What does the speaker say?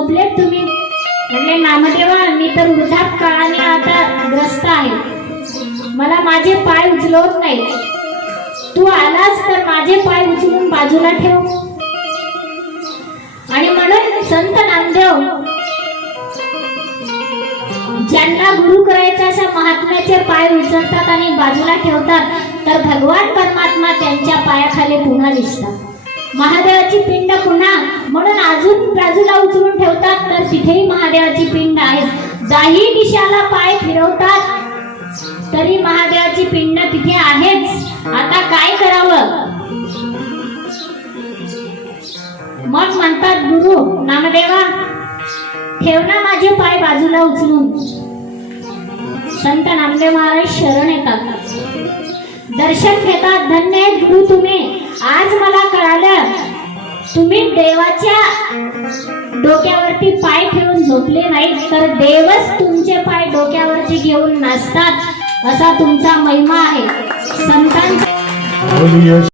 झोपले तुम्ही? म्हणले नामदेवा, मी तर वृद्धापकाळाने आता ग्रस्त आहे, मला माझे पाय उचलवत नाही, तू आलास तर माझे पाय उचलून बाजूला ठेव. आणि म्हणून संत नामदेव ज्यांना गुरु करायचे अशा महात्म्याचे पाय उचलतात आणि बाजूला ठेवतात, तर भगवान परमात्मा त्यांच्या पायाखाली पुन्हा दिसतात. महादेवाची पिंड पुन्हा म्हणून अजून बाजूला उचलून ठेवतात, तर तिथेही महादेवाची पिंड आहे. दाही दिशाला पाय फिरवतात तरी महादेवाची पिंड तिथे आहेच. आता काय करावं? मग म्हणतात गुरु नामदेवा, ठेव ना माझे पाय बाजूला उचलून. संत नामदेव महाराज शरण येतात, दर्शन घेतात. धन्य आहेत गुरु तुम्ही, आज मला कळालं तुम्ही देवाच्या डोक्यावरती पाय ठेवून झोपले नाहीत, तर देवच तुमचे पाय डोक्यावरती घेऊन नाचतात, असा तुमचा महिमा आहे. संतांचा